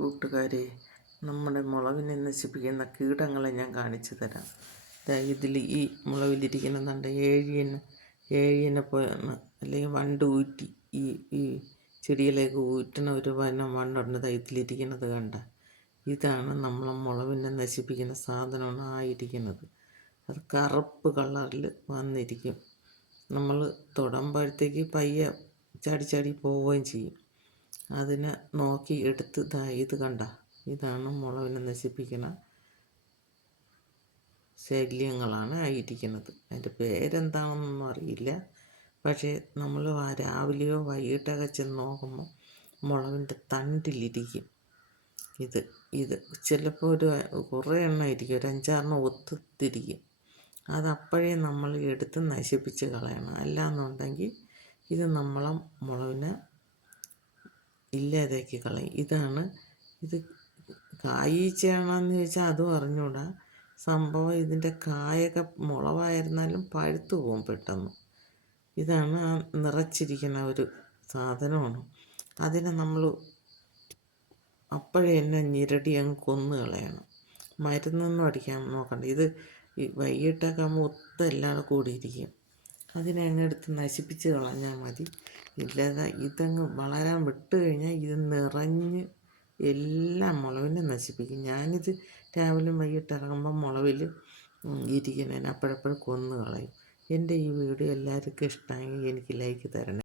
കൂട്ടുകാരെ നമ്മുടെ മുളകിനെ നശിപ്പിക്കുന്ന കീടങ്ങളെ ഞാൻ കാണിച്ചു തരാം. ഇതിൽ ഈ മുളകിലിരിക്കുന്നതുണ്ട് ഏഴിയന് ഏഴിയനെ പോയാണ് അല്ലെങ്കിൽ വണ്ട് ഊറ്റി ഈ ഈ ചെടിയിലേക്ക് ഊറ്റണ ഒരു വനം വണ്ടുണ്ട് ദാ ഇതിലിരിക്കുന്നത് കണ്ട. ഇതാണ് നമ്മളെ മുളവിനെ നശിപ്പിക്കുന്ന സാധനമാണ് ആയിരിക്കുന്നത്. അത് കറുപ്പ് കളറിൽ വന്നിരിക്കും. നമ്മൾ തൊടുമ്പോഴത്തേക്ക് പയ്യെ ചാടി ചാടി പോവുകയും ചെയ്യും. അതിനെ നോക്കി എടുത്ത് ദാ ഇത് കണ്ട. ഇതാണ് മുളവിനെ നശിപ്പിക്കുന്ന ശല്യങ്ങളാണ് ആയിരിക്കുന്നത്. അതിന്റെ പേരെന്താണെന്നൊന്നും അറിയില്ല. പക്ഷേ നമ്മൾ രാവിലെയോ വൈകിട്ടൊക്കെ ചെന്ന് നോക്കുമ്പോൾ മുളവിന്റെ തണ്ടിലിരിക്കും. ഇത് ഇത് ചിലപ്പോൾ ഒരു കുറേ എണ്ണം ഇരിക്കും ഒരു അഞ്ചാറെണ്ണം ഒത്തിരിക്കും അതപ്പോഴേ നമ്മൾ എടുത്ത് നശിപ്പിച്ച് കളയണം. അല്ലാന്നുണ്ടെങ്കിൽ ഇത് നമ്മളെ മുളകിനെ ഇല്ലാതാക്കി കളയും. ഇതാണ് ഇത് കായീച്ചയാണെന്ന് ചോദിച്ചാൽ അതും അറിഞ്ഞൂടാ. സംഭവം ഇതിന്റെ കായൊക്കെ മുളവായിരുന്നാലും പഴുത്തു പോകും പെട്ടെന്ന്. ഇതാണ് ആ നിറച്ചിരിക്കുന്ന ഒരു സാധനമാണ്. അതിനെ നമ്മൾ അപ്പോഴേ തന്നെ ഞിരടി അങ്ങ് കൊന്നു കളയണം. മരുന്നൊന്നും അടിക്കാൻ നോക്കണ്ട. ഇത് വൈകിട്ടൊക്കെ ആകുമ്പോൾ ഒത്തെല്ലാം കൂടിയിരിക്കും. അതിനെ അങ്ങ് എടുത്ത് നശിപ്പിച്ച് കളഞ്ഞാൽ മതി. ഇല്ലാതെ ഇതങ്ങ് വളരാൻ വിട്ട് കഴിഞ്ഞാൽ ഇത് നിറഞ്ഞ് എല്ലാം മുളവിനെ നശിപ്പിക്കും. ഞാനിത് രാവിലെ വൈകിട്ട് ഇറങ്ങുമ്പോൾ മുളവിൽ ഇരിക്കുന്നതിന് അപ്പോഴപ്പോഴും കൊന്നു കളയും. എന്റെ ഈ വീഡിയോ എല്ലാവർക്കും ഇഷ്ടമായെങ്കിൽ എനിക്ക് ലൈക്ക് തരണേ.